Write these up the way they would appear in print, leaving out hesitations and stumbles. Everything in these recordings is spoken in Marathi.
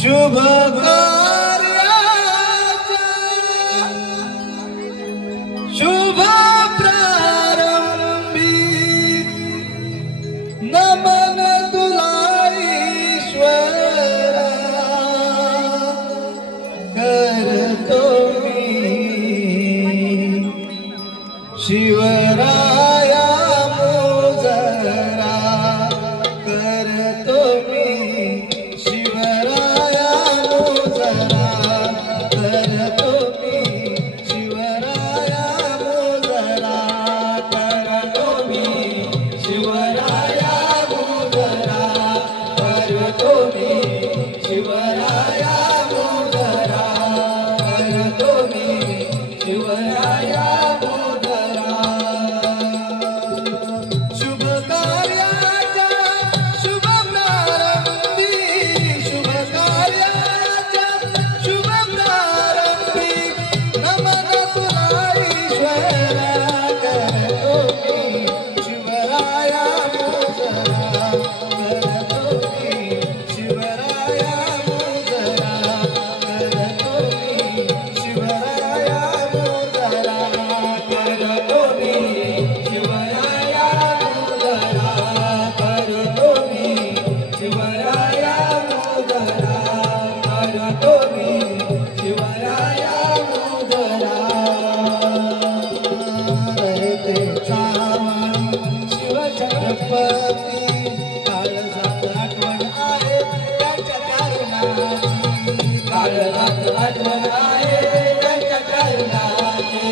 शुभ शुभ प्रारंभी नमन तुला ईश्वरा करतो मी शिवराया मुजरा करतो मी शिवराया मुजरा करतो मी शिवराया मुजरा करतो मी शिवराया मुजरा करतो मी शिवराया मुजरा करतो मी शिवराया मुजरा शुभ कार्याचा शुभ प्रारंभी शुभ कार्याचा शुभ प्रारंभी नमन तुला ईश्वरा करतो मी शिवराया मुजरा करतो मी शिवराया मुजरा करतो मी शिवराया मुजरा करतो मी शिवराया मुजरा करतो मी शिवराया मुजरा करतो मी शिवराया मुजरा रहते चावणी शिवछत्रपती काळजात आठवण आहे त्यांच्या करुणाची काळजात आठवण आहे त्यांच्या करुणाची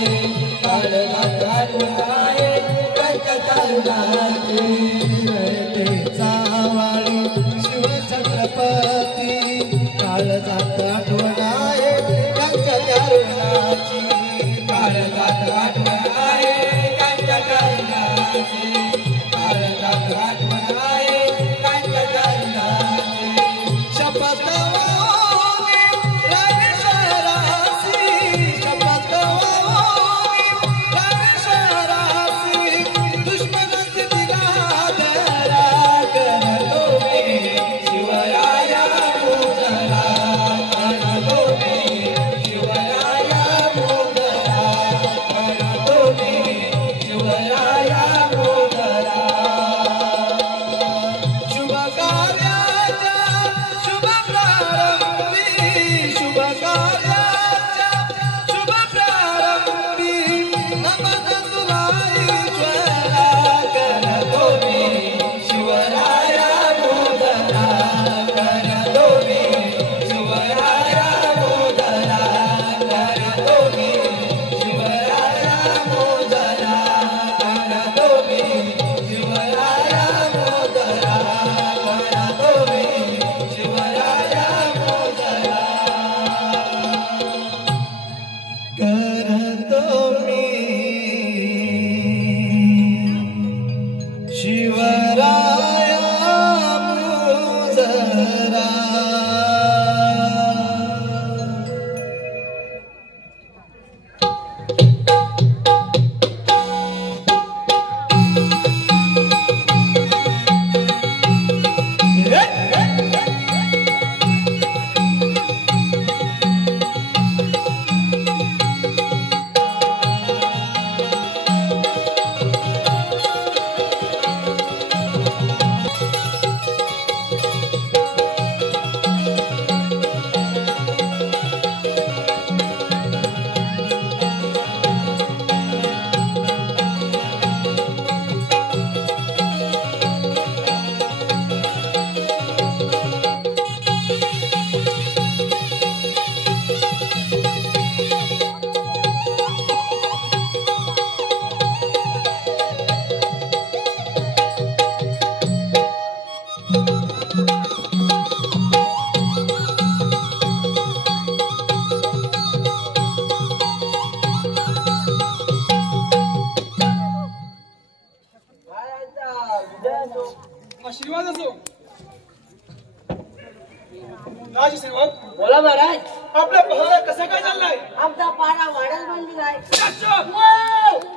काळजात आठवण आहे त्यांच्या करुणाची रहते चावणी शिवछत्रपती काळजात आठवण आहे त्यांच्या करुणाची काळजात आठवण आहे त्यांच्या करुणाची काळजात आठवण आहे त्यांच्या करुणाची शपथ वाहून रामेश्वरासी शपथ वाहून रामेश्वरासी दुश्मनाची दिला दरा करतो मी शिवराया मुजरा करतो मी शिवराया मुजरा करतो मी शिवराया मुजरा शुभ कार्याचा शुभ प्रारंभी शुभ कार्याचा शुभ प्रारंभी नमन तुला ईश्वरा करतो मी शिवराया मुजरा करतो मी शिवराया मुजरा करतो मी शिवराया मुजरा करतो मी शिवराया मुजरा करतो मी शिवराया मुजरा करतो मी शिवराया मुजरा आशीर्वाद असो. राजसेवक बोला महाराज. आपल्या पहारा कसा काय चाललाय? आमचा पारा वाढत म्हणजे काय?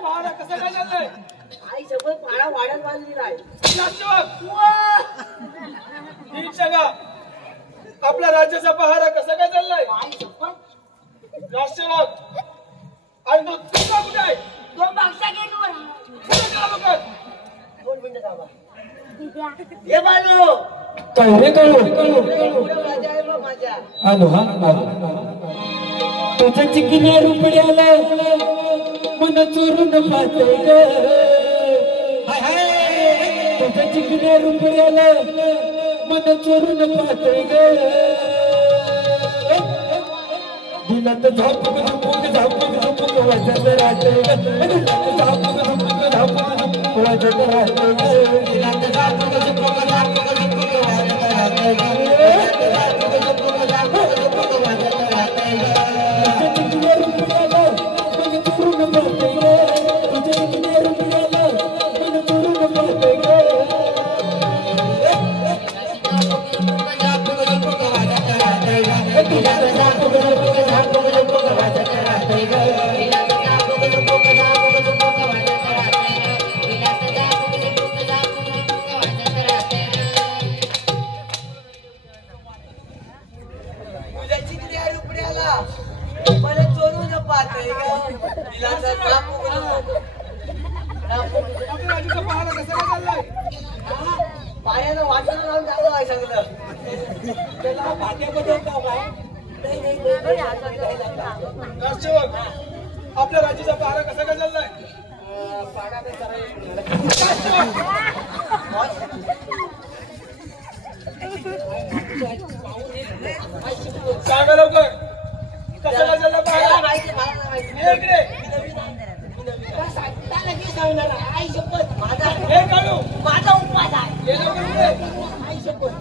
पारा कसा काय चाललाय? आई शपथ पारा वाढत बांधलेला आहे. नीट सांगा आपल्या राज्याचा पहारा कसा काय चाललाय? आई शपथ राष्ट्रवाद आणि तो तुझा कुठे आहे? दोन मागच्या गेटवर आहे. पुढे का बघत? 2 मिनिटं थांबा. ये बालू काय रे कळू पुढे माझ्या आहे बघ माझ्या. आलो हा तुझ्या चिकल्या रुपड्याला मन चोरून पाहते ग. तुझ्या चिकल्या रुपड्याला मन चोरून पाहते ग. दिला तर झापूक झापूक झापूक झापूक वाजत राहते ग. दिला तर झापूक झापूक झापूक झापूक वाजत राहते ग. दिला तर झापूक झापूक झापूक झापूक वाजत राहते ग. पायानं वाटून लावून जायला आहे सगळं. त्याला भाट्यामध्ये का काय? राष्ट्रवाद आपल्या राज्याचा पहारा कसा काय चाललाय? सांगा लवकर कसा काय चालला पहारा? माहिती मला नाही माहिती. ये इकडे. आई शपथ माझा हे काढू. माझा उपवास आहे. ये लवकर इकडे. आई शपथ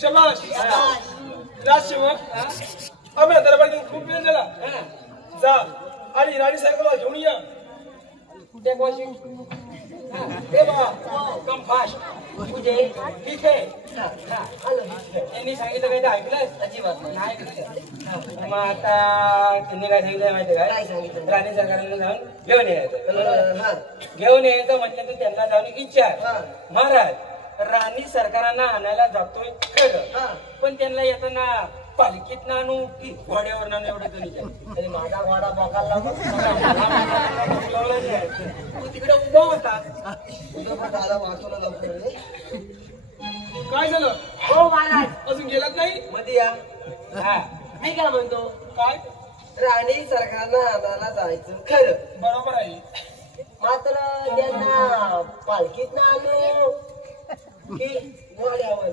शबाश राजसेवक आम्ही दरबारी खूप वेळ झाला. जा आणि राणी साहेबाला घेऊन या. कुठे वॉशिंग हे बघा कम फास्ट कुठे तिथे आलो. त्यांनी सांगितलं काय ते ऐकलंय? अजिबात नाही. नाही ऐकलं. मग आता त्यांनी काय सांगितलं माहिती काय काय? सांगितलं? राणी सरकारला जाऊन घेऊन यायचं. हा घेऊन यायचं म्हटलं तर त्यांना जाऊन विचार हा. महाराज राणी सरकारांना आणायला जातोय खरं हा. पण त्यांना येताना पालखीत ना आणू की घोड्यावर ना एवढं तरी अरे माझा वाडा बघायला तू तिकडे उभा होता. दादा वाचवला लवकर रे. काय झालं? हो महाराज अजून गेलात नाही? मध्ये या. हा. मी काय म्हणतो काय? राणी सरकारनं आणायला जायचं खरं बरोबर आहे. मात्र त्यांना पालखीत ना आणू की घोड्यावर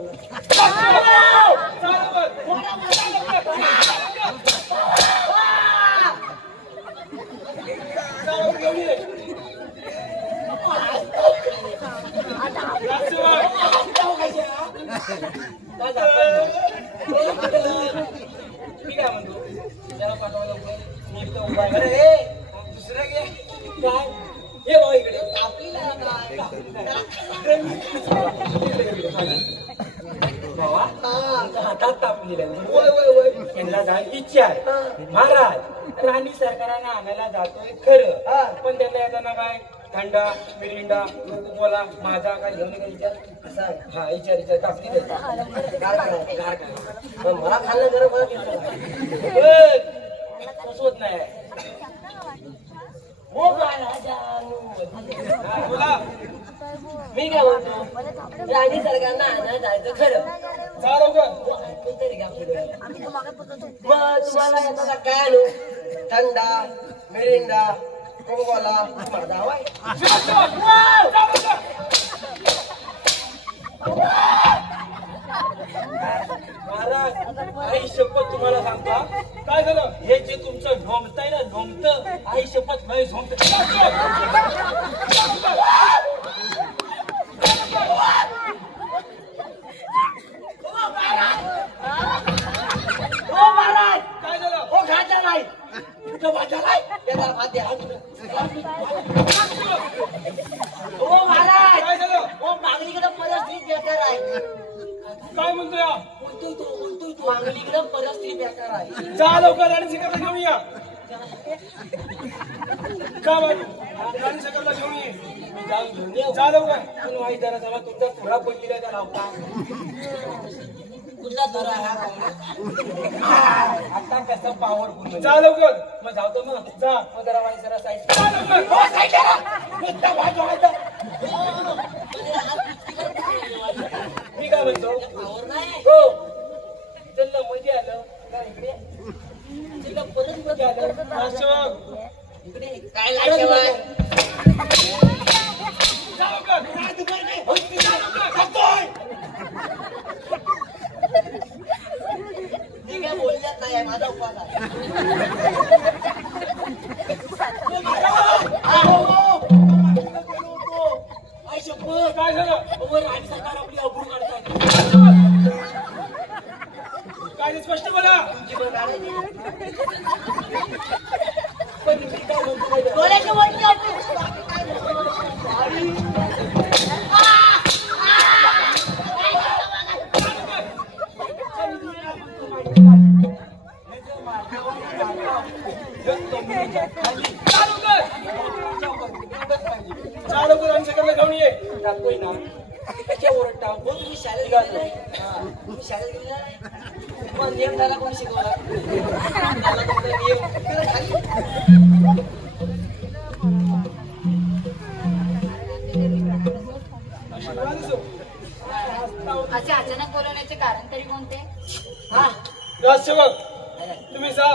मी काय म्हणतो त्याला पाठवायला नीट तर उभा आहे. अरे दुसरं घे काय हे भाऊ इकडे आपलीला बाबा हातात तापून दिलं. वय वय वय त्यांना जाऊन विचार महाराज राणी सरकारांना आणायला जातोय खरं हा. पण त्यांना येताना काय थंडा मिरिंडा कोकोला माझा काय घेऊन काय विचार असं हा विचार कापली द्यायचा गार करा. गार काय पण मला खाल्लं गरम मला घेतलं तसं होत नाही. हो महाराजांनो. बोला मी काय म्हणतो राणी सरकारनं आणायला जायचं खरं जा लवकर. हो, ऐकून तरी घ्या पुढे. मग तुम्हाला येताना काय आणू थंडा मिरिंडा कोकोला माझा हवाय. महाराज आई शपथ तुम्हाला सांगता काय झालं? हे जे तुमचं ढोमतंय ना ढोमत आई शपथ नाही झोमत. हो महाराज काय झालं? हो खायचा नाही तुझं भाज्या नाही त्याला भात द्या. हो महाराज काय झालं? हो मागणीकडे परिस्थिती बेकार आहे. काय म्हणतोय हा? बोलतोय तो मागणीकडे परिस्थिती बेकार आहे. जा लवकर आणि शिकायला घेऊन या. का बाई राणी सकलला घेऊन ये. मी जाऊन घेऊन येऊ. जा लवकर. पण वाईट जरा जरा तुमचा थोडा पडलेला त्या लावता. तुझा थोडा हा का? आता कसं पॉवरफुल जा लवकर. मग जातो मग. जा. मग जरा वाईट जरा साईड. जा लवकर. हो, साईड करा. नुसता भात जोडायचा. मी काय म्हणतो पावर नाही. हो चल मध्ये आलं का इकडे तिला परत मध्ये आलं. राष्ट्रवाद. इकडे काय लाशिवाय जा लवकर. हो, तुम्ही जा लवकर. जातोय. ती काय बोलल्यात नाही माझा उपवास आहे. आई शपथ. काय झालं? वर राणी सरकार आपली अब्रू काढतात. काय ते स्पष्ट बोला. जीवन काढायची. पण मी काय म्हणतो माहिती आहे? डोळ्याच्या वरती आपली बाकी काय जा लवकर राणी सकलला घेऊन ये. जातोय ना त्याच्या ओरडता. हो तुम्ही शाळेत गेले नाही. तुम्ही शाळेत गेले नाही. मग नियम झाला कोण शिकवला? त्याला तुमचा नियम केला खाली. असे अचानक बोलवण्याचे कारण तरी कोणते? हा राजसेवक तुम्ही जा.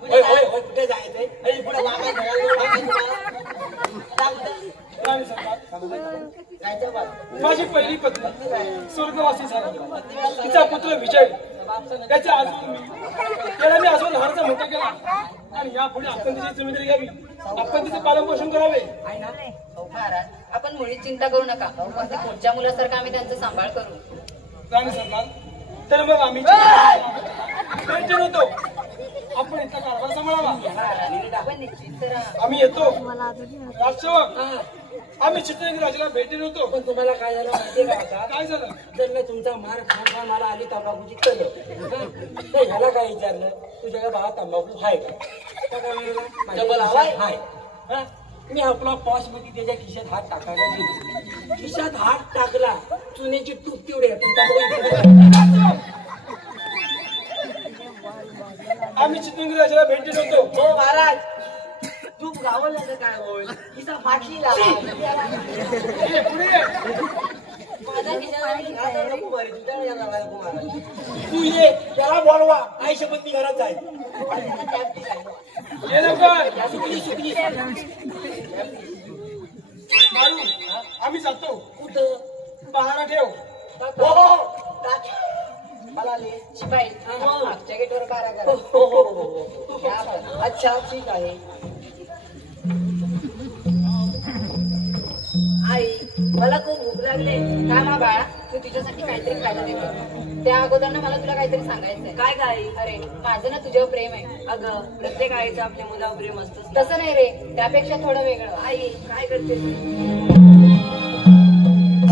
होय होय होय कुठे जायचंय? अरे पुढे वागा राणी सरकार जायचं बघ. माझी पहिली पत्नी स्वर्गवासी झाली. तिचा पुत्र विजय त्याच्या अजून त्याला मी अजून लहानचा मोठा केला आणि यापुढे आपण तिची जमीनदारी घ्यावी. आपण तिचे पालन पोषण करावे. आहे ना महाराज. आपण मुळीच चिंता करू नका. अगदी पुढच्या मुलासारखं आम्ही त्यांचा सांभाळ करू. राणी सरकार तर मग आम्ही टेन्शन होतो. आपण इथला कारभार सांभाळावा. आपण निश्चित राहा. आम्ही येतो. राजसेवक आम्ही चित्रंगी राजाला भेट दिली होतो. पण तुम्हाला काय झालं माहितीये का आता? काय झालं? जर मी तुमचा मार खाऊन मला आली तंबाखूची कल तर ह्याला काय विचारलं तुझ्या भावा तंबाखू हाय का? तो काय म्हणाला? डबल हवाय? हाय. हा? मी आपला पॉश मध्ये त्याच्या खिशात हात टाकायला गेलो. खिशात हात टाकला चुन्याची टूप तेवढी आहे, पण तंबाखू आम्ही चित्रंगी राजाला भेट दिली होतो. हो महाराज तू गावला तर काय होईल? तिचा फाटली लावा. ये, पुढे ये. माझा खिशात आता नको मारी. तुझ्या वेळेला लावा नको महाराज. तू ये त्याला बोलवा. आई शपथ मी घरात जाईल. तिचा टॅप ती काय? ये लवकर. सुकली सुकली मारू आम्ही जातो. कुठं? पहारा ठेव. हो हो हो. टाक. मला ले. शिपाई मागच्या गेटवर बारा हो करा. हो हो हो. या बघ. अच्छा ठीक आहे. आई मला खूप भूक लागले. का ना बाळा तू तिच्यासाठी काहीतरी खायला देतो. त्या अगोदर ना मला तुला काहीतरी सांगायचंय. काय काय? अरे माझं ना तुझ्यावर प्रेम आहे. अगं प्रत्येक आईचं आपल्या मुलावर प्रेम असतं. तसं नाही रे, त्यापेक्षा थोडं वेगळं. आई काय करते तू?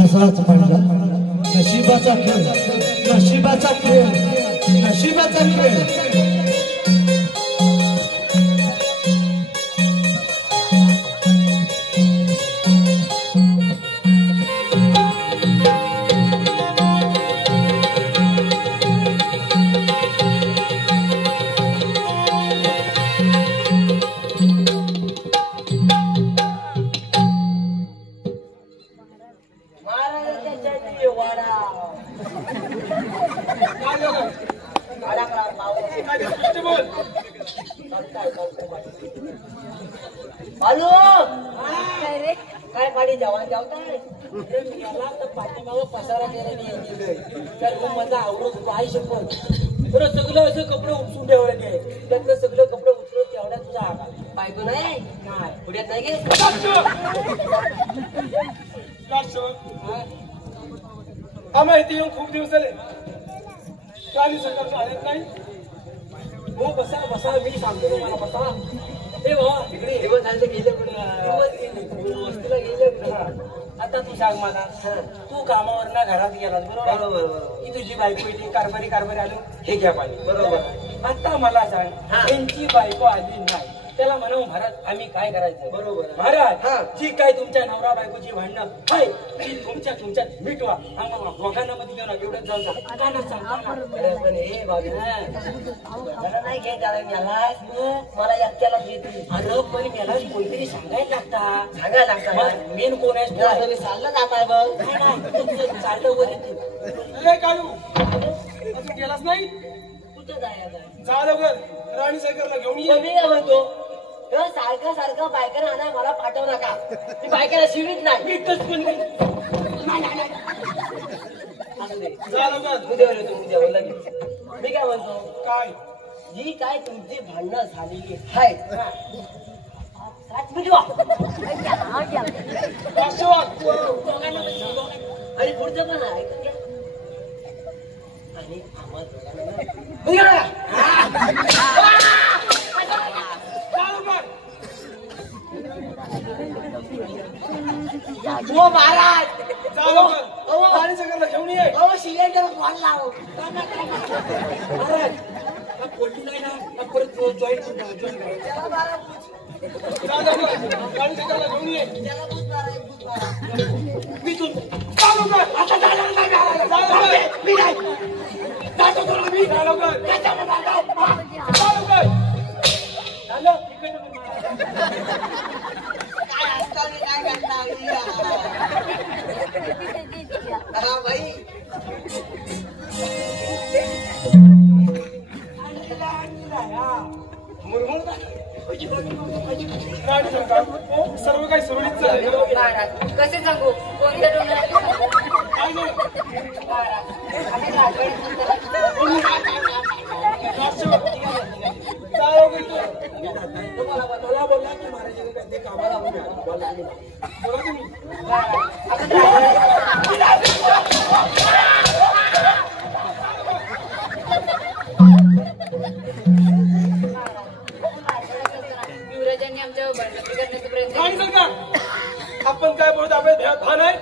असाच पडला नशिबाचा खेळ, नशिबाचा खेळ, नशिबाचा खेळ. महाराजांच्या चटणी वडा. काय झालं? वडा करा पाव. काय ते स्पष्ट बोल. हॅलो काय पाडी जवान जावताय? याला तर पाठीमागं पसारा करायला गेलोय. तर मग माझा आवडत होतो. आई शपथ बरं सगळं असं कपडे उपसून ठेवायचे आहे. त्यातलं सगळं कपडे उचलून तेवढ्या तुझा आकार बायको नाही नाही. पुढ्यात नाही गे. आम्हाला इथे येऊन खूप दिवस झाले. राणी सरकारच्या आल्यात नाही. हो बसा बसा मी सांगतो तुम्हाला बसा. हे बाबा इकडे दिवस झाले गेले पण वस्तीला गेले ना. आता तू सांग मला तू कामावरनं घरात गेलास बरोबर बरोबर. की तुझी बायको इथे कारभारी आलो हे घ्या पाहिजे बरोबर. आता मला सांग हा. त्यांची बायको आली नाही त्याला म्हणावं महाराज आम्ही काय करायचं बरोबर. महाराज हा. जी काय तुमच्या नवरा बायकोची भांडणं आहे ती तुमच्यात मिटवा आम्हाला दोघांना मध्ये घेऊन एवढं जाऊ जा काय ना सांगता ना. अरे पण हे बाबी मला नाही घे त्याला मला एकट्याला येते. अरे पण मला कोणतरी सांगायला लागता सांगा लागतं मेन कोण आहे तू आहे. चाललं जात आहे बघ. नाही, नाही, चाललं वर येते. अरे कालू अजून गेलाच नाही. कुठं जायचं जा लवकर राणी सायकलला घेऊन ये. पण मी काय म्हणतो सारखं सारखं बायकांना आणा मला पाठवू नका. मी बायकाला शिवीत नाही. जा लवकर. उद्या येतो उद्या लगेच. मी काय म्हणतो काय जी काय तुमची भांडणं झालेली आहे मिटवा. पार्श्ववाद. आणि पुढचं पण ऐकून घ्या. आणि आम्हा दोघांना हो महाराज जा लवकर राणी सायकलला घेऊन ये. हो सिलेंडर फोन लाव. महाराज हा कोल्डी नाही ना परत जॉईन करायचं. जा लवकर राणी सायकलला घेऊन ये. मी तू जा लवकर. आता जाणार नाही महाराज. जा लवकर. मी नाही जातो तुला मी जा लवकर. जा जा लवकर. झालं तिकडनं महाराज. काय करता हा भाई राणी सरकार सर्व काही सुरळीत झालं. महाराज कसे सांगू कोणत्या डोंगरात काय झालं? महाराज आम्ही राजवाडीतून जा लवकर. मला बोलला की महाराज ते कामाला बोला बोला तुम्ही. आपण राजवाडीतून युवराजांनी आमच्यावर बंडखोरी करण्याचा प्रयत्न राणी केला. सरकार आपण काय बोलतो आपल्या ध्यान भान आहे.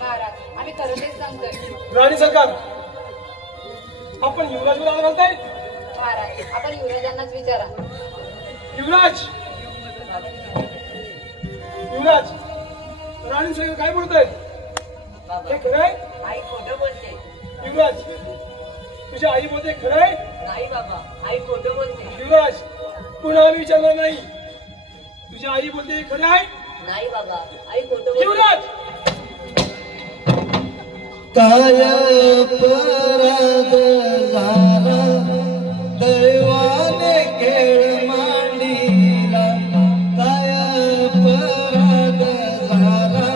महाराज आम्ही खरं तेच सांगतोय. राणी सरकार आपण युवराज बोलायला घालताय. महाराज आपण युवराजांनाच विचारा. युवराज युवराज राणी सरकार काय बोलताय हे खरं आहे. आई खोटं बोलते. युवराज तुझी आई बोलते खरं आहे. नाही बाबा आई खोटं बोलते. युवराज पुन्हा आम्ही विचारणार नाही. तुझी आई बोलते हे खरं आहे. नाही बाबा आई खोटं बोलते. युवराज काय अपराध झाला दैवाने खेळ मांडीला. काय अपराध झाला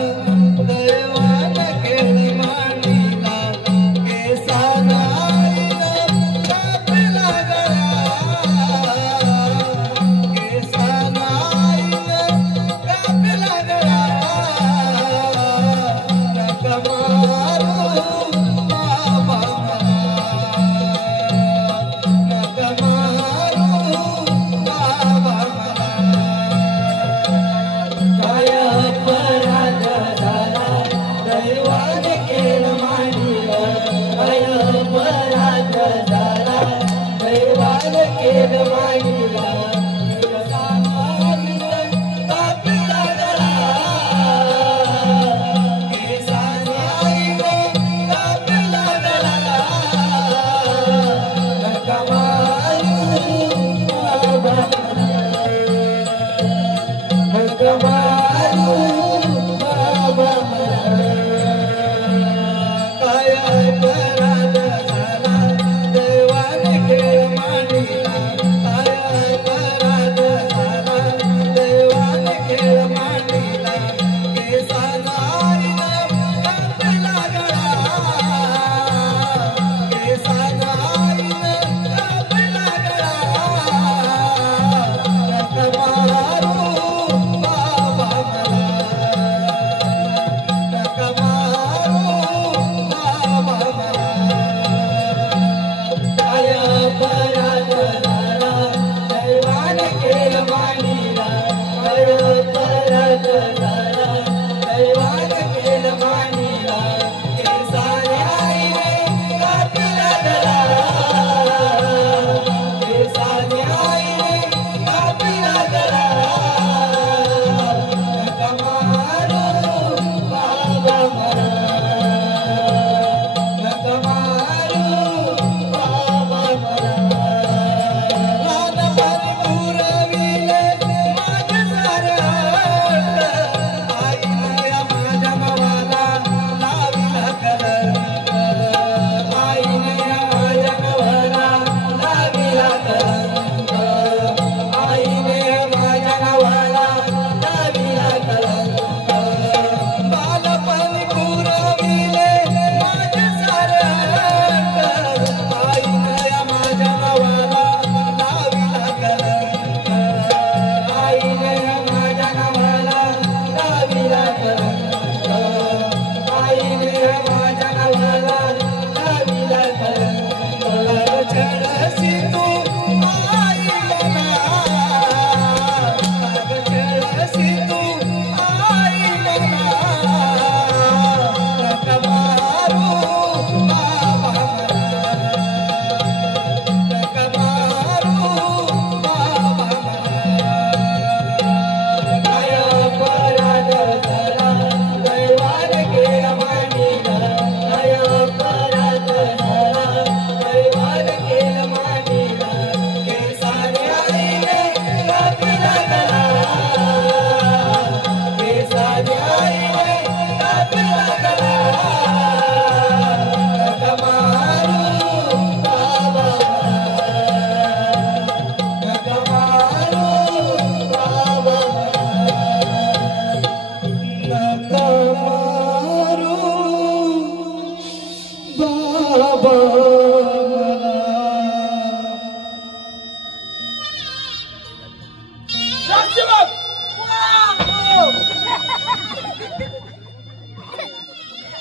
दैवाने खेळ मांडीला. केसाला कापला गळा. केसाला कापला गळा. नका मारू बाबा नका मारू बाबा काय अपराध झाला दैवाने केलं मांडीला. काय अपराध झाला दैवाने केलं मांडीला. कापला गळा. केसाने आईने कापला गळा. नका मारू बाबा नका मारू बाबा. काय अपराध झाला दैवाने खेळ मांडीला. काय अपराध झाला दैवाने खेळ मांडीला. केसाला आईने कापला गळा. केसाला आईने कापला गळा. नका मारू बाबा नका मारू बाबा. काय अपराध झाला दैवाने केलं मांडीला. काय अपराध झाला दैवाने केलं मांडीला. केसाने आईने कापला गळा. केसाने आईने कापला गळा.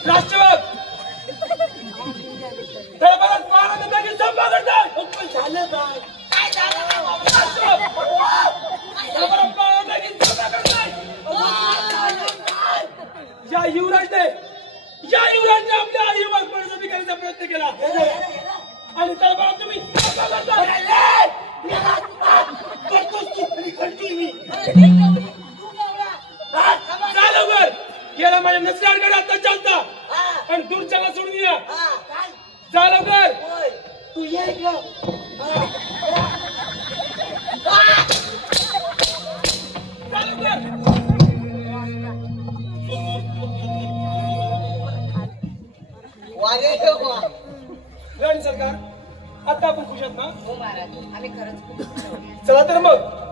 राष्ट्रवाद दरबारात महाराजांची सभा करतात. झालं काय? काय झालं? दरबारात महाराजांची सभा करतात. या युवराजने आपल्या आईवर बळजबरी करण्याचा प्रयत्न केला आणि दरबारात तुम्ही सभा करता. चालू कर गेला माझ्या नजरेकडे आता चालता आणि दूरच्याला सोडून दिला. चालू कर तू ये इकडं. चालू कर. वारे वा. रण सरकार आता आपण खुश आहात ना? हो महाराज आम्ही खरंच खूप खुश आहोत. चला तर मग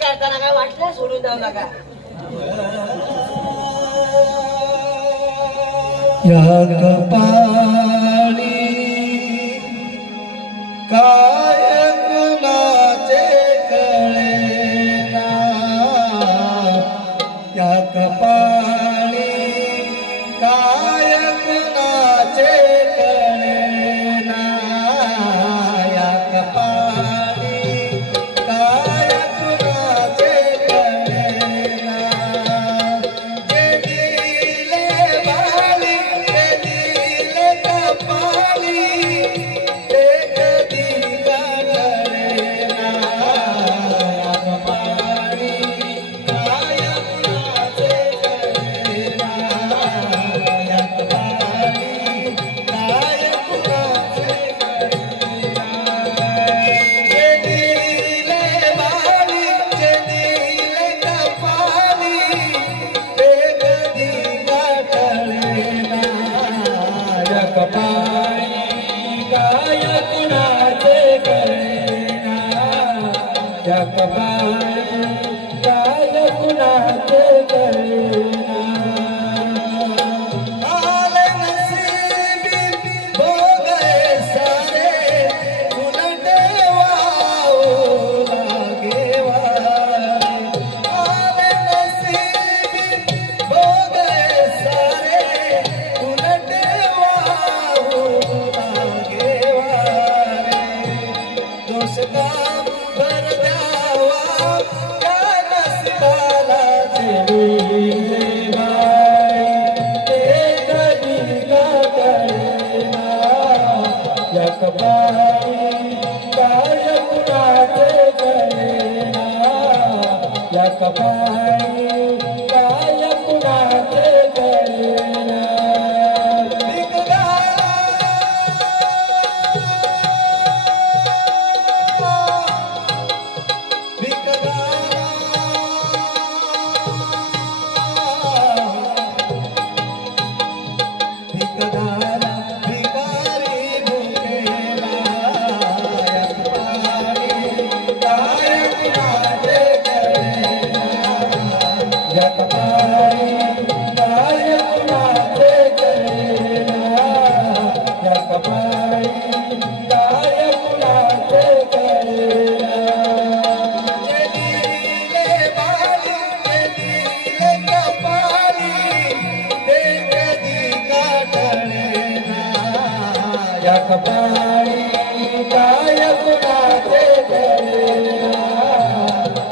करताना काय वाटलं सोडून जाऊ नका. या कपाळी काय कुणाचे कळेना. या कपाळी काय कुणाचे कळेना. या कपाळी काय कुणाचे कळेना. जे दिले बाळी ते दिले कपाळी ते कधी कळेना. या कपाळी काय कुणाचे कळेना. या कपाळी काय कुणाचे कळेना. जे दिले बाळी जे दिले कपाळी ते कधी कळेना. या कपाळी काय कुणाचे कळेना. या कपाळी काय कुणाचे कळेना. आले नसीबी भोगे सारे उलटे वाओ लागे वारे. आले नसीबी भोगे सारे उलटे वाओ लागे वारे. दोष का भर द्यावा या नसताला चिडीले बाई ते कधी कळेना. या कपाळी काय कुणाचे कळेना. या कपाळी काय कुणाचे कळेना. भिकदारा भिकारी भुकेला. या कपाळी काय कुणाचे कळेना. कपाळी काय कुणाचे कळेना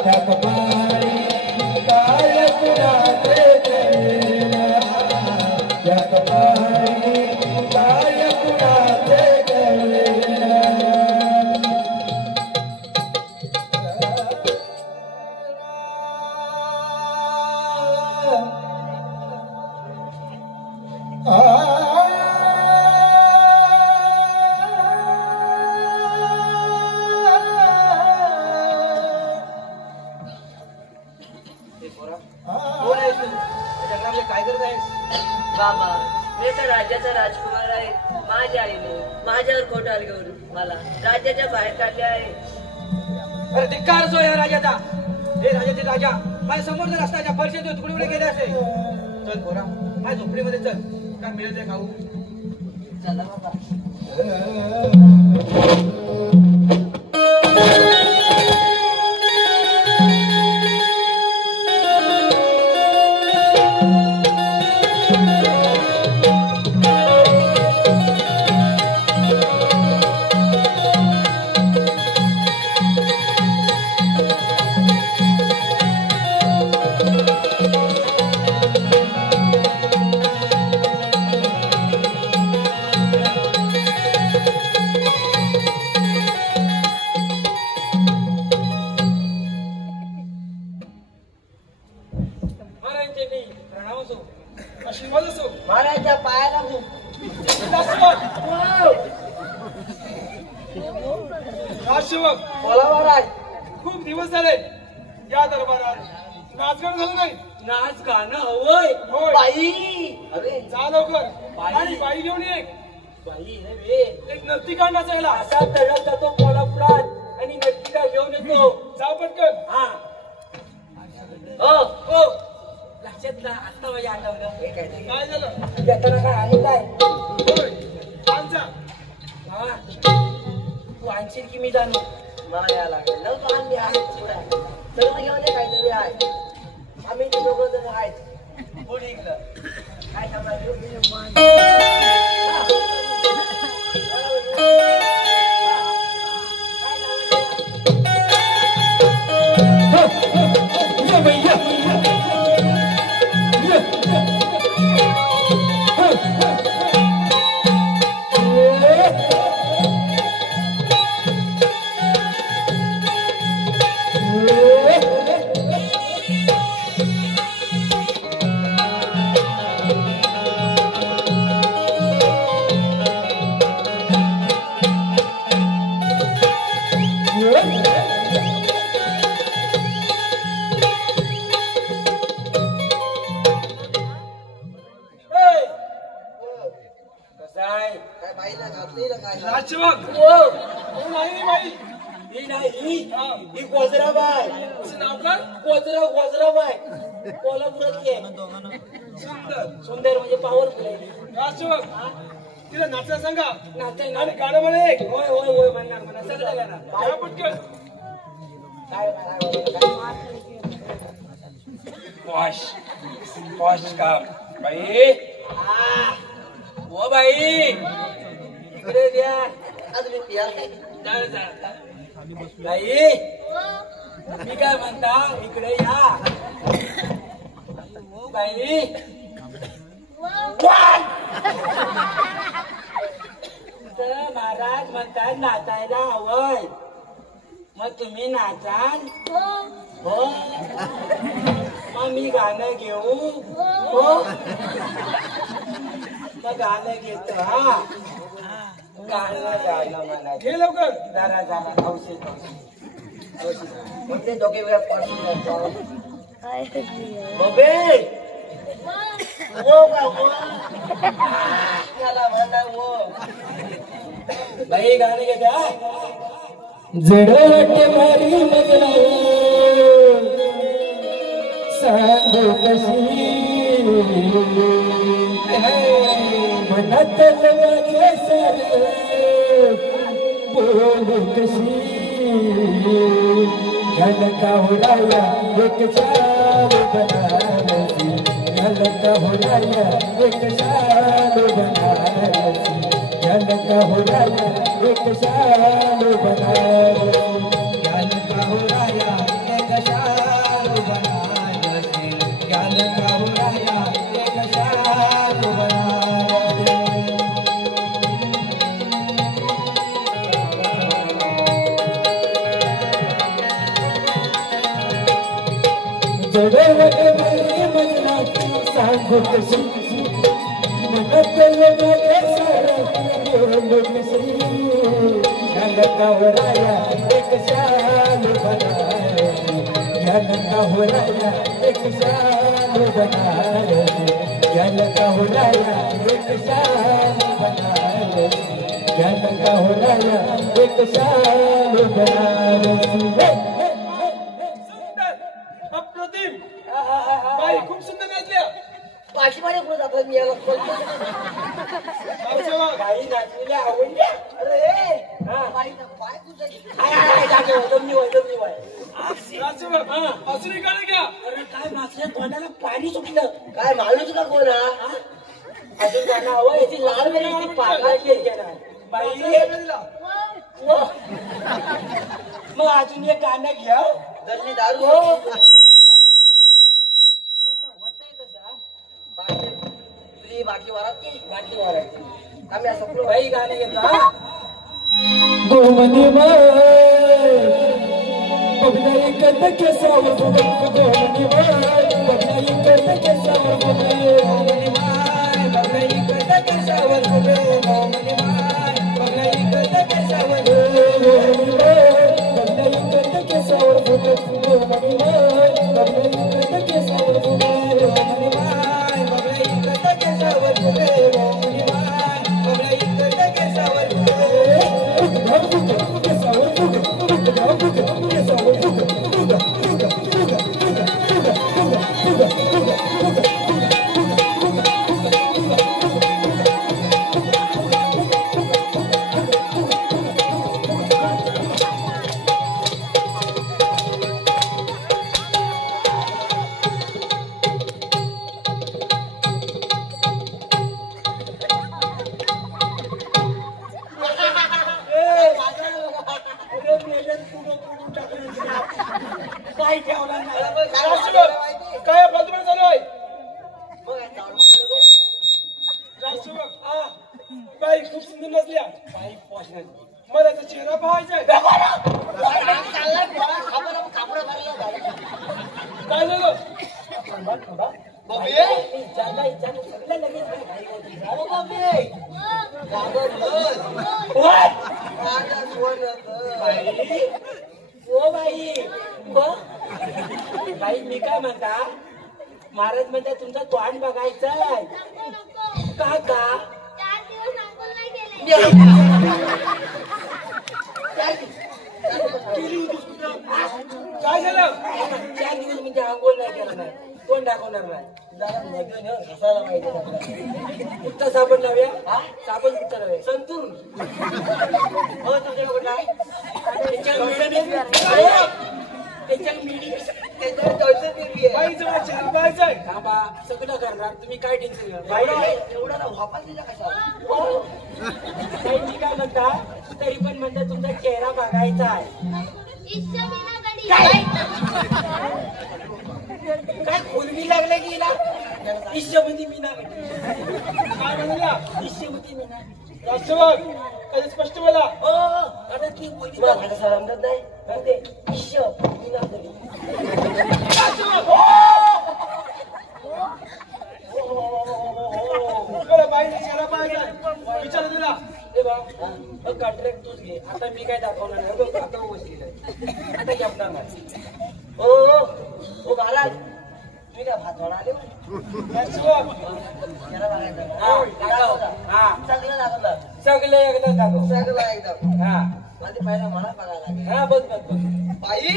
त्या कपाळी काय कुणाचे कळेना त्या कपाळी काय कुणाचे कळेना काय करत आहेस? बाबा मी तर राज्याचा राजकुमार आहे. माझ्या आईने माझ्यावर खोटाल घेऊन मला राज्याच्या बाहेर काढले आहे. अरे धिक्कार असो या राजाचा. हे राजाचे राजा माझ्या समोर जर असताच्या फरशे तुकडे गेले असते. चल पोरा माझ्या झोपडीमध्ये चल. काय मिळत आहे खाऊ? चला बाबा. महाराजच्या पायाला राजसेवक बोला महाराज. खूप दिवस झाले या दरबारात नाचगाणं झालं नाही. नाच गाणं हवंय. होय बाई अरे जा लवकर आणि बाई घेऊन ये. बाई रे एक नर्तिका नाचायला. असा तडक जातो कोल्हापुरात आणि नक्की घेऊन येतो. जा पटकन. हा हो हो लक्षात ना. आता माझ्या आठवलं. हे काय ते? काय झालं? त्याला काय आनंद आहे. होय आज जा. हा तू आणशील की मी जाणू. मला या लागेल न तो आम्ही आहेत पुढे सर्व घेऊन ये काहीतरी आहे. आम्ही ते दोघं जण आहेत पुढे इकडं काय बाईला घातली ना काय राजसेवक हो नाही बाई. ही नाही ही गोजराबाई. तुझं नाव काय? गोजराबाई कोल्हापुरातली आहे. सुंदर. सुंदर म्हणजे पॉवरफुल आहे. राजसेवक तिला नाचायला सांगा नाचाय आणि गाणं म्हणे एक. होय होय होय म्हणणार म्हणा सगळं गाणं. जा पटकन. पॉश पॉश काम बाई. ओ बाई इकडे द्या. आज मी पिया बाई मी काय म्हणता इकडे या. बाई तर महाराज म्हणतात नाचायला हवंय. मग तुम्ही नाचाल. हो मग मी गाणं घेऊ. हो मग गाणं घेतो. हा गाणं म्हणा. घे लवकर. जरा जरा औषध म्हणजे दोघे वेळा पासून बबे वो का वो त्याला म्हणा वो. बाई गाणं घेते. हा जडवट भारी मगन सांगू कशी मनात लवाचे सारे बोलू कशी झलका होराया एक शाल बनारसी झलका होराया एक शाल बनारसी ज्ञान का हो राया एक शाल बनारसी ज्ञान का हो राया एक शाल बनारसी ज्ञान का हो राया एक शाल बनारसी जडवट मेरी मजना सांगू कशी मनत लगे सारा कशी ज्ञान का हो राया एक शाल बनारसी ज्ञान का हो राया एक शाल बनारसी ज्ञान का हो राया एक शाल बनारसी ज्ञान का हो राया एक शाल बनारसी अप्रतिम बाई खूप सुंदर नाचल्या पाठीमागे पुढे जातो मी याला बाई नाचलेल्या आवडल्या अरे बाई पाय कुठे राजसेवक अजूनही गाणं घ्या अरे काय नाचल्या तोंडाला पाणी सुटलं काय माणूस का कोण हा अजून गाणं हवं याची लाल वेळी पाकाची बाई मग अजून एक गाणं घ्या दल्ली दारू बाकी वारात बाकी वारात आम्ही असं बाई गाणे घेतो गोमनी बघणारी करता केसावर गोमनी बघणारी करता केसावर गोमनी बघणारी करता केसावर गोमनी बघणारी करता केसावर बघणारी करता केसावर गोमनी बघणारी करता केसावर गोमनी बघणारी करता केसावर गोमनी बघणारी करता केसावर काय ठेवला काय फालतू चालू आहे राजसेवक बाई खूप सुंदर नसल्या मला त्याचा चेहरा पाहायचा आहे काय झालं ओ बाई बाई मी काय म्हणता महाराज म्हणता तुमचा तोंड बघायचंय का का काय झालं 4 दिवस म्हणजे आंघोळ नाही केला नाही तोंड दाखवणार नाही जरा नदीने घासायला पाहिजे कुठचा साबण लावूया साबण कुठचा लावूया संतूर हो तुमच्या कुठला बाई जवळ चेहरा पाहायचा आहे थांबा सगळं करणार तुम्ही काय टेन्शन घ्या एवढा वापस दिला कशा मी काय म्हणता तरी पण म्हणता तुमचा चेहरा बघायचा आहे काय खुर्मी लागले की ना ईश्वमती मीना काय म्हणाला ईश्वमती मीना राजसेवक काही स्पष्ट बोला आता ती बोली माझ्या समजत नाही म्हणते ईश्व मीना बाईने चेहरा पाहायचा विचार दिला कॉन्ट्रॅक्ट तूच घे आता मी काय दाखवणार नाही आता बसली आता घेणार नाही ओ महाराज तुम्ही काय भात आले सगळे एकदम दाखव सगळं एकदम हा माझे पहिला मला बघायला लागेल हा बघ बघ बघ बाई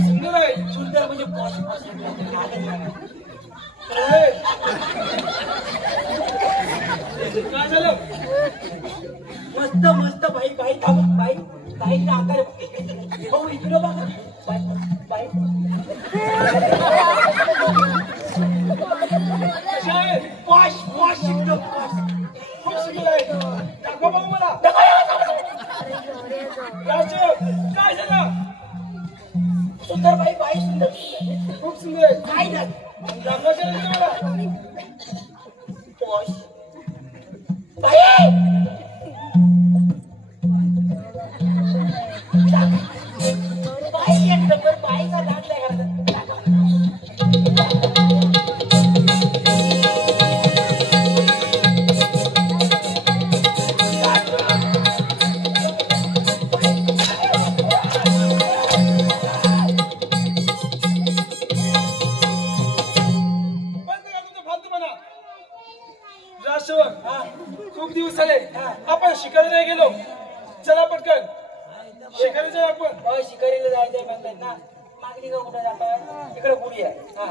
सुंदर आहे सुंदर म्हणजे काय झालं मस्त मस्त बाई बाई थांब बाई बाईचा आकार भाऊ इकडं बघा बाई बाई कशा आहे? पॉश पॉश एकदम पॉश. खूप सुंदर आहे. दाखवा बघू मला. राजसेवक, काय झालं? सुंदर बाई बाई सुंदर खूप सुंदर आहे. काय नाही दाखवा जरा मला. पॉश बाई बाई एक नंबर बाईचा दात लागला. खूप दिवस झाले आपण शिकायला नाही गेलो. चला पटकन शिकायला जाऊ आपण. शिकारीला जायचंय म्हणतात ना. मागणी का कुठं जातात इकडे पुढे आहे. हा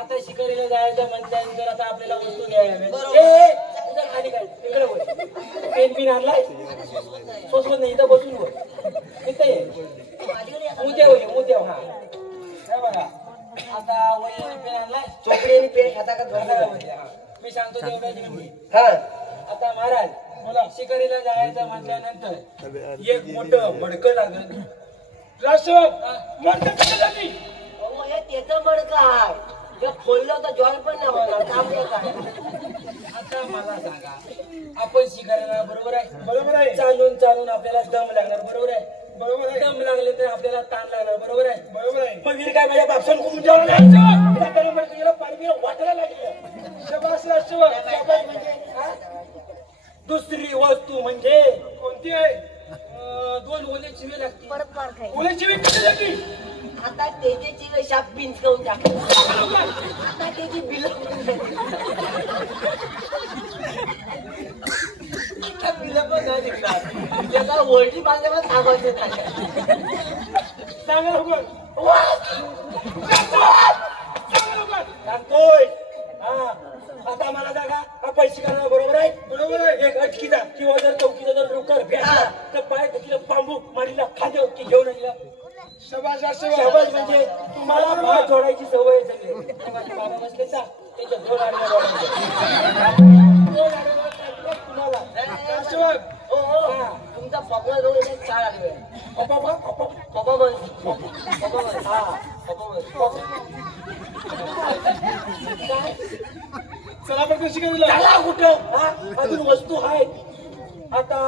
आता शिकारीला जायचं म्हणल्यानंतर आता आपल्याला वस्तू घ्यायला तुझ्या खाली काय इकडे वर पेन पिन आणलाय सोसवत नाही इथं बसून वर इथे उद्या होईल उद्या. हा हे बघा आता वही पेन आणलाय चोपडी आणि पेन खाता का मी सांगतो तेवढा. हा आता महाराज मला शिकारीला जायचं म्हटल्यानंतर एक मोठं मडकं लागल. राजसेवक, मडकं कुठे जाती? त्याचं मडकं आहे खोललं तर जॉल पण नाही होणार. काम काय आता मला सांगा आपण शिकारीला बरोबर आहे. बरोबर आहे. चालून चालून आपल्याला दम लागणार. बरोबर आहे. बरोबर आहे. दम लागले तर आपल्याला ताण लागणार. बरोबर आहे. बरोबर आहे. पण वीर काय माझ्या बापसान खूप जेवण पाणी वाटायला लागलं. शाबास राजसेवक. शाबास म्हणजे दुसरी वस्तू म्हणजे कोणती आहे? 2 ओले चिवे लागतील. परत मार खाई. ओल्याची चिवी कुठे जाती? आता त्याची चिवे शाप पिंचकवून टाक. आता त्याची बिल पण नाही दिसणार. त्याला वरती बांधल्यावर थांबायचं नाही. सांगा लवकर. सांगतोय. हा आता मला सांगा हा पैसे करणार बरोबर आहे. बरोबर आहे. एक अटकीचा किंवा जर चौकीचा जर लवकर भेटला तर पाय तिला बांबू मारीला खाद्य की घेऊन आला. शाबास राजसेवक. शाबास म्हणजे तुम्हाला भात जोडायची सवय झाली. बाबा बसले का त्याच्या 2 आडव्या जोडायच्या. 2 आडव्या तुम्हाला राजसेवक. हो हो तुमचा पपला जोड 4 आडवे. पपा पपा पपा बस पपा बस. हा पपा बस. चला पटकन शिकायला. चला कुठं हा अजून वस्तू आहेत. आता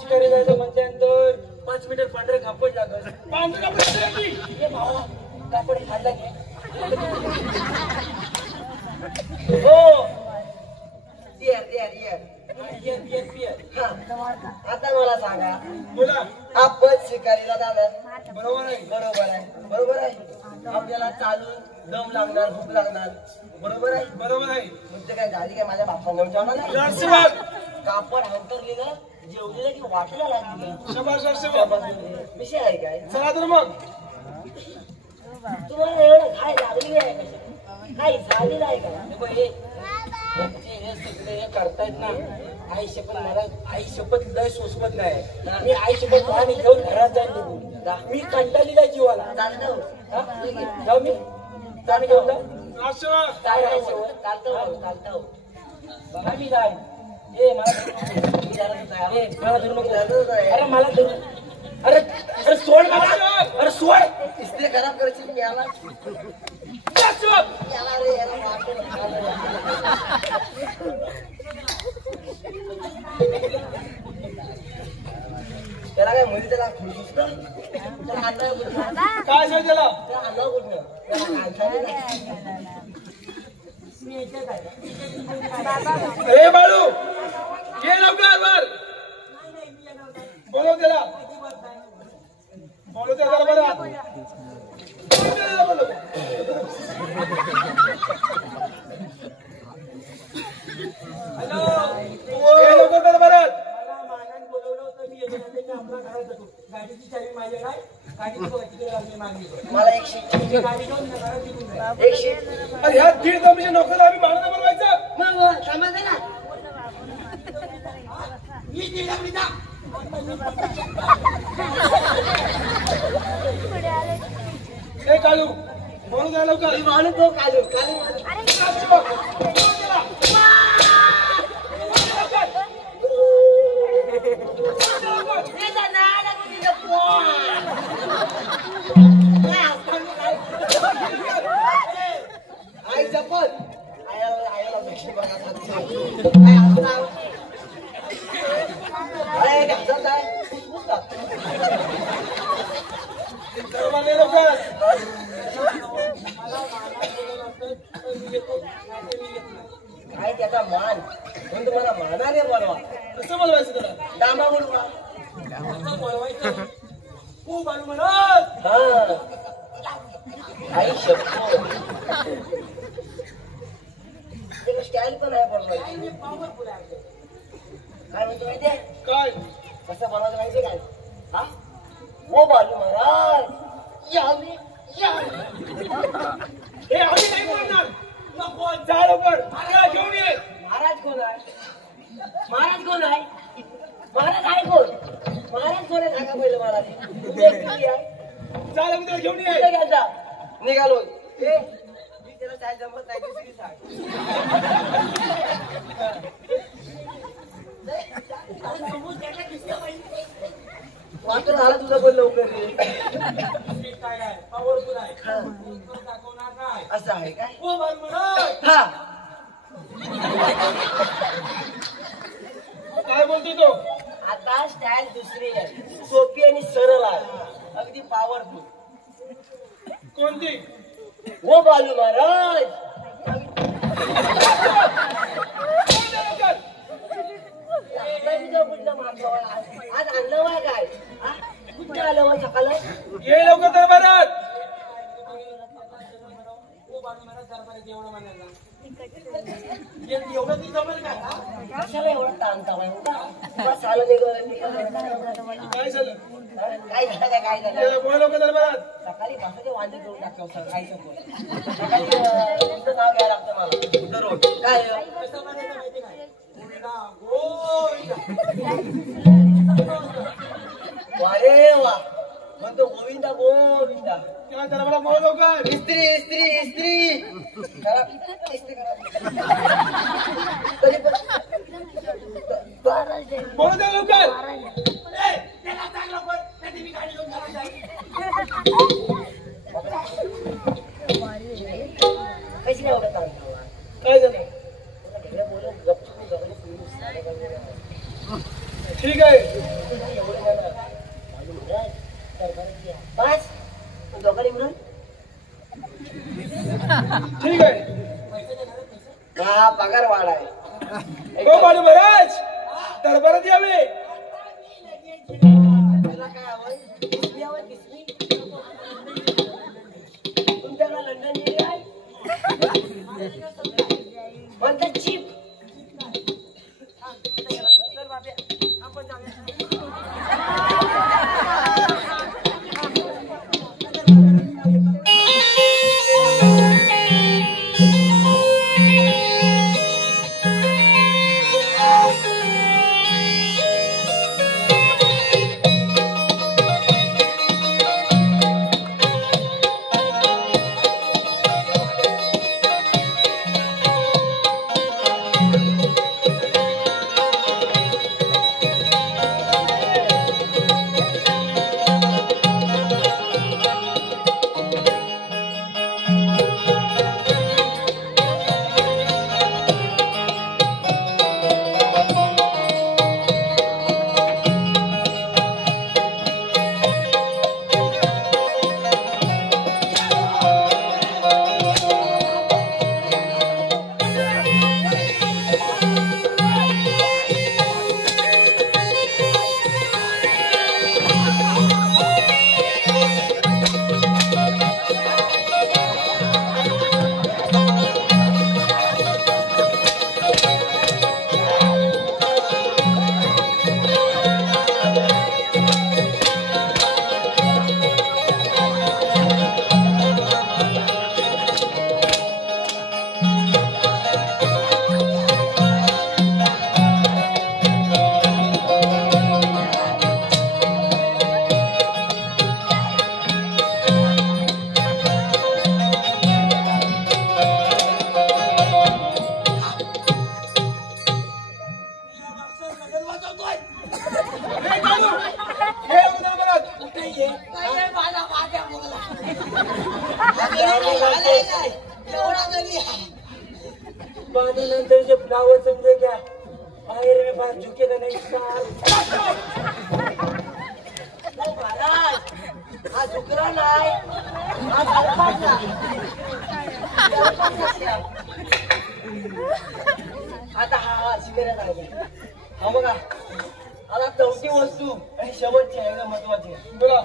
शिकारी जायचं म्हटल्यानंतर 5 मीटर पांढरे कापड लागल. पांढरे कापड कुठे जाती? हे भावा कापड खाल्ला की हो आता मला सांगा बोला. आपण शिकारीला जाणार. बरोबर आहे. बरोबर आहे. बरोबर आहे. आपल्याला चालून दम लागणार भूक लागणार. बरोबर आहे. बरोबर आहे. म्हणजे काय गाडी काय माझ्या बापांना जेवणार नाही. राजसेवक. कापड हंतरलेलं जेवलेलं की वाटलं लागलं. शाबास राजसेवक. विषय आहे काय. चला तर मग. तुम्हाला एवढं काय लागली आहे कशा काही झालेलं आहे का. हे सगळे हे करतायत ना आई शपथ मला आई शपथ लय सोसवत नाही. मी आई शपथ आणि घेऊन घरात जाईल निघून. मी कंटाळलेला जीवाला जाऊ मी जाणे घेऊन जाऊ. राजसेवक. काय राहायचं चालतं बघा मी जाईन. ए मला धरू नको. अरे मला धरू. अरे अरे सोड मला. अरे सोड इस्त्री खराब करायची मी याला. याला रे याला त्याला काय मुली त्याला काय झालं त्याला? ए बाळू ये लवकर वर. बोलव त्याला. बोलव त्याला बरं. गाडीची चावी माझ्या काय गाडीची मला 100 गाडी घेऊन घरात निघून जाय. 100 अरे ह्या 1.5 दमच्या नोकरीला आम्ही भाडं नाही बनवायचं. मग कामाचं ना मी दिला मी जा. ए काळू बोलू द्या लवकर. माणूस तो कालू कालू राष्ट्रीय बाग. बोलू त्याला. आई जपत आयाला दक्षिण बघा दरबार लवकर. काय त्याचा मान म्हणून तुम्हाला मानाने बोलवा. कसं बोलवायचं त्याला? डांबा बोलवा. कसं बोलवायचं? खूप बालू म्हणत. हा आई शब्द स्टाईल पण आहे बोलवायची. काय म्हणतो माहितीये काय? कसं बोलायचं माहितीये काय? हा ओ बालू महाराज यावे हे आम्ही नाही बोलणार. नको, जा लवकर. त्याला घेऊन ये. महाराज कोण आहे? महाराज कोण आहे? महाराज आहे कोण? महाराज कोण आहे सांगा पहिलं महाराज. तुम्ही एकटी आहे. जा लवकर त्याला घेऊन ये. कुठे घ्यायचा? निघालो. ए, मी त्याला काय जमत नाही दुसरी सांग. वाटत झाला तुझं बोल लवकर रे. काय काय? पॉवरफुल आहे. हा. दाखवणार नाही. असं आहे काय? ओ बालू म्हणत. हा काय बोलतोय तो? आता स्टाईल दुसरी आहे. सोपी आणि सरळ आहे. अगदी पॉवरफुल. कोणती? ओ बालू महाराज आज आणलं वा काय? कुठे आलं वा सकाळ? ये लवकर दरबारात. एवढं ती जमेल काय? कशाला एवढं ताणता बस आलं निघालं. काय झालं? काय झालं काय झालं? बोल लवकर दरबारात. सकाळी भाषाचे वांदे करून टाकतो सकाळी सकाळी तुमचं नाव घ्यायला लागतं मला दररोज. काय वारे वा म्हणतो गोविंदा गोविंदा. त्या दरबारात बोल लवकर. इस्त्री इस्त्री इस्त्री करा. इस्त्री करा. तरी पण बोलू द्या लवकर. कशी नाही एवढं ताणता? काय झालं? बोलून गप्प ठीक आहे. बस दोघांनी मिळून ठीक आहे. हा पगार वाढ आहे. हो बालू महाराज दरबारात यावे. तुला काय हवंय? किसमी हवंय किसमी? तुमच्याकडे लंडन डेअरी आहे? म्हणतात चीप. हे अगोदर परत. कुठे ये नंतर जे फ्लावर समजे क्या बाहेर में बाहर झुकेगा नहीं महाराज हा झुकला नाही हा गळफाटला. आता हा सिगारेट आहे हा बघा. आता चौथी वस्तू आणि शेवटची आहे ना महत्वाची. बोला.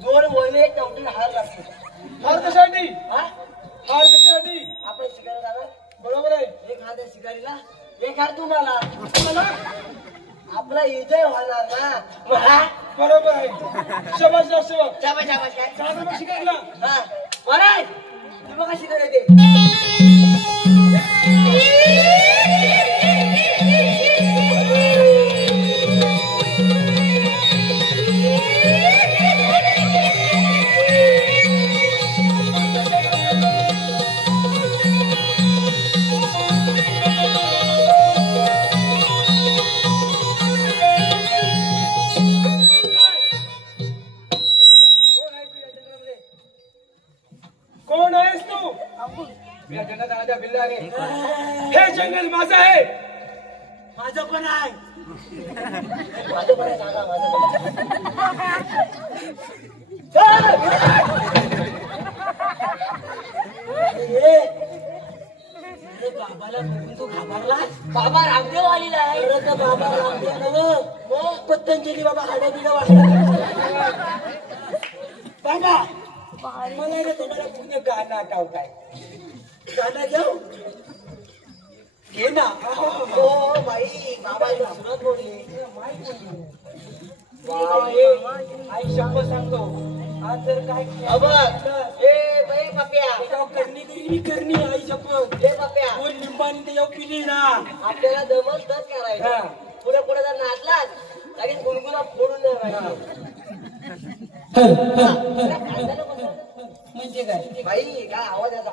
जोड वळले चौथीला हार लागतो. हार कशासाठी? हा हार कशासाठी? आपण सिगारेट आला बरोबर आहे. एक हात आहे शिकारीला एक हात तुम्हाला आपला विजय होणार ना. बरोबर आहे. शबाश सेवक. शाबास शाबास काय चालू मग शिकायला. हा महाराज तुम्ही बघा शिकायला ते कोण आहेस तू? मी या जंगलात राजा बिल्ला रे. हे जंगल माझं आहे. माझं पण आहे. माझं पण आहे सांगा बाबाला बघून तू घाबरला. बाबा रामदेव आलेला आहे. बाबा रामदेव पतंजली बाबा हाडबिडा वाटत. बाबा मला ना तुम्हाला पुणे गाणं आठवताय. गाणं घेऊ घे ना. हो बाई बाबा सुरत बोलले. आई शब्द सांगतो आज जर काय करणी करी करणी आई शपथ. हे पप्प्या कोण लिंबाने त्याच्यावर पिली ना. आपल्याला दमच दस करायचा. पुढे पुढे जर नाचलाच लगेच गुणगुणा फोडून नाही म्हणजे काय बाई काय आवाज याचा.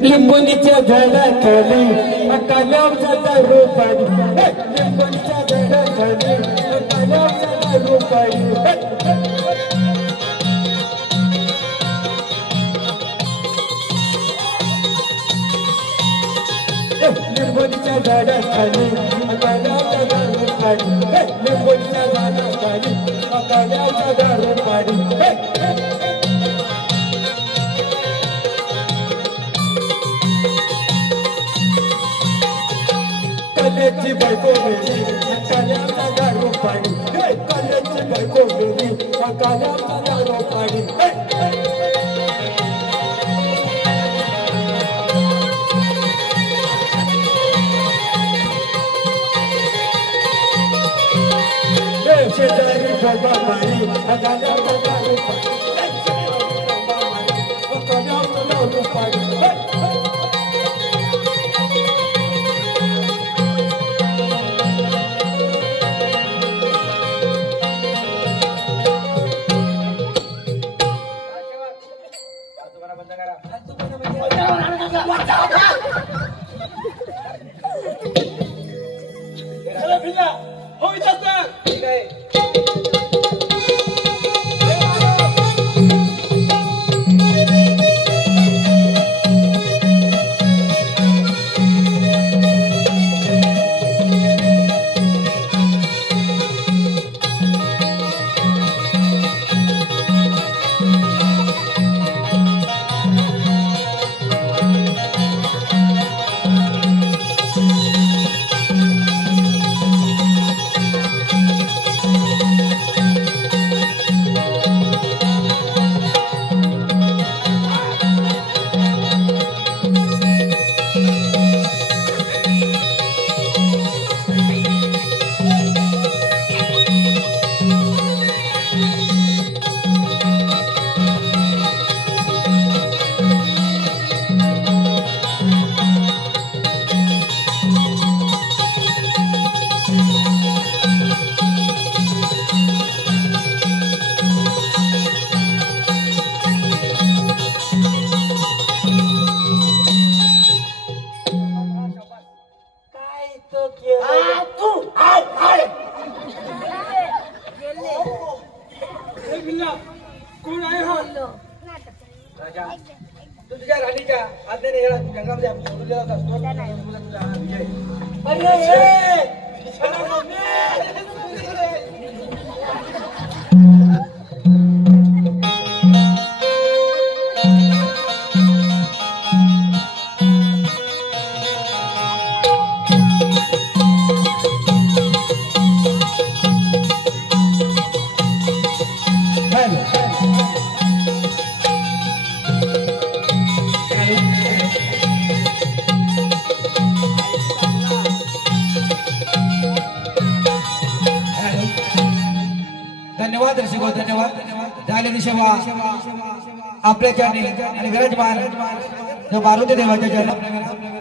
लिंबोनीच्या झाडाखाली काल्यावचा दारू पाडी. लिंबोनीच्या झाडाखाली काल्यावचा दारू पाडी. लिंबोनीच्या झाडाखाली काल्यावचा दारू पाडी. लिंबोनीच्या झाडाखाली काल्यावचा दारू पाडी. कल्याची बायको गेली काल्याचा दारू पाडी. कल्याची बायको गेली काल्याचा दारू पाडी. शेजारी बाबा मारी काल्याचा दारू पाडी. काल्याचा दारू पाडी. चला भिल्ला हो इथं. ठीक आहे. पूजेला होता असतो तुला विजय धन्यवाद ऋषिको धन्यवाद झालेली सेवा आपल्या चरणी आणि विराजमान जो मारुती देवाच्या चरणी